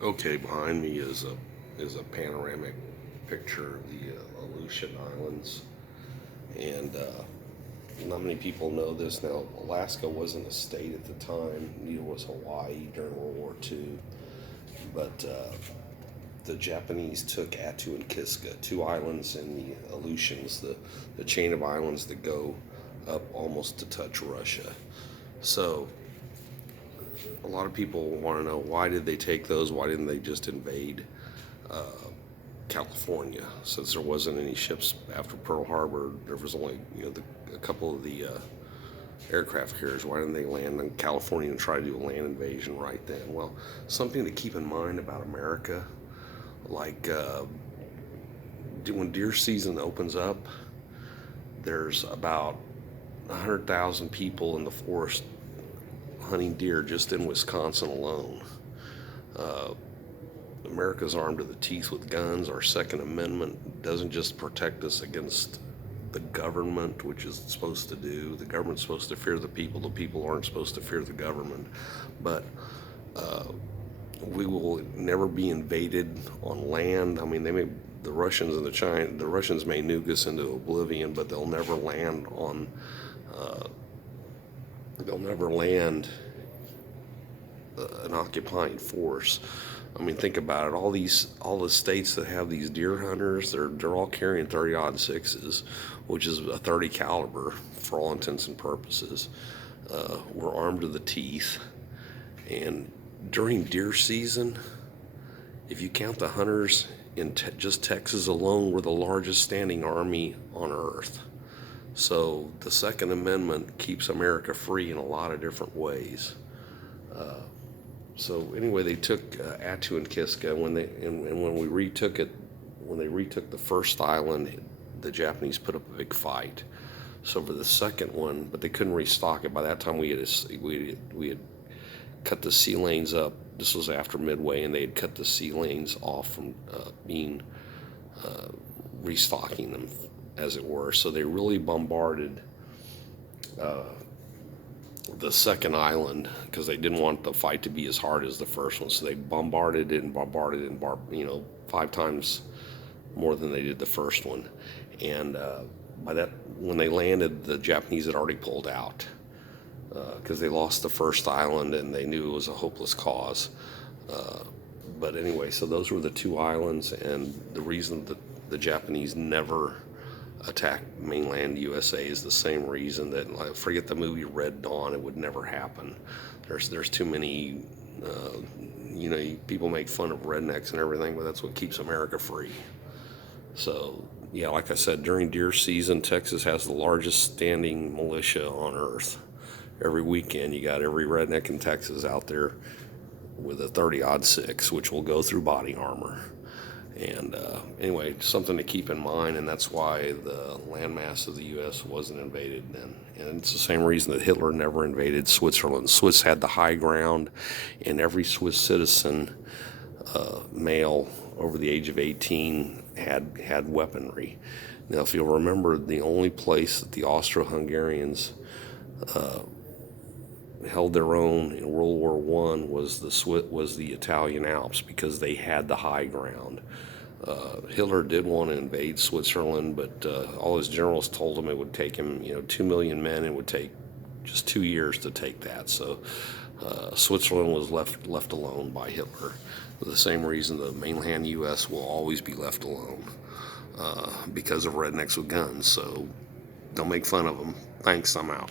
Okay, behind me is a panoramic picture of the Aleutian Islands, and not many people know this. Now, Alaska wasn't a state at the time; neither was Hawaii during World War II. But the Japanese took Attu and Kiska, two islands in the Aleutians, the chain of islands that go up almost to touch Russia. So a lot of people want to know, why did they take those? Why didn't they just invade California? Since there wasn't any ships after Pearl Harbor, there was only a couple of the aircraft carriers. Why didn't they land in California and try to do a land invasion right then? Well, something to keep in mind about America, like when deer season opens up, there's about 100,000 people in the forest hunting deer just in Wisconsin alone. Uh, America's armed to the teeth with guns. Our Second Amendment doesn't just protect us against the government, which is supposed to do. The government's supposed to fear the people aren't supposed to fear the government. But we will never be invaded on land. I mean, the Russians and the Russians may nuke us into oblivion, but they'll never land on. They'll never land an occupying force. I mean, think about it. All the states that have these deer hunters, they're all carrying 30-06s, which is a 30 caliber for all intents and purposes. We're armed to the teeth, and during deer season, if you count the hunters in just Texas alone, we're the largest standing army on earth. So the Second Amendment keeps America free in a lot of different ways. So anyway, they took Attu and Kiska. When we retook it, when they retook the first island, the Japanese put up a big fight. So for the second one, but they couldn't restock it. By that time, we had cut the sea lanes up. This was after Midway, and they had cut the sea lanes off from being restocking them, as it were. So they really bombarded the second island because they didn't want the fight to be as hard as the first one. So they bombarded it and bombarded it, and 5 times more than they did the first one. And by that, when they landed, the Japanese had already pulled out because they lost the first island and they knew it was a hopeless cause. But anyway, so those were the two islands, and the reason that the Japanese never attack mainland USA is the same reason that, like, forget the movie Red Dawn, it would never happen. There's too many, people make fun of rednecks and everything, but that's what keeps America free. So yeah, like I said, during deer season, Texas has the largest standing militia on earth. Every weekend, you got every redneck in Texas out there with a 30-06, which will go through body armor. And anyway, something to keep in mind, and that's why the landmass of the U.S. wasn't invaded then. And it's the same reason that Hitler never invaded Switzerland. Swiss had the high ground, and every Swiss citizen, male over the age of 18, had weaponry. Now, if you'll remember, the only place that the Austro-Hungarians held their own in World War I was the Italian Alps, because they had the high ground. Hitler did want to invade Switzerland, but all his generals told him it would take him, 2 million men, and it would take just 2 years to take that. So Switzerland was left alone by Hitler. For the same reason the mainland U.S. will always be left alone because of rednecks with guns. So don't make fun of them. Thanks, I'm out.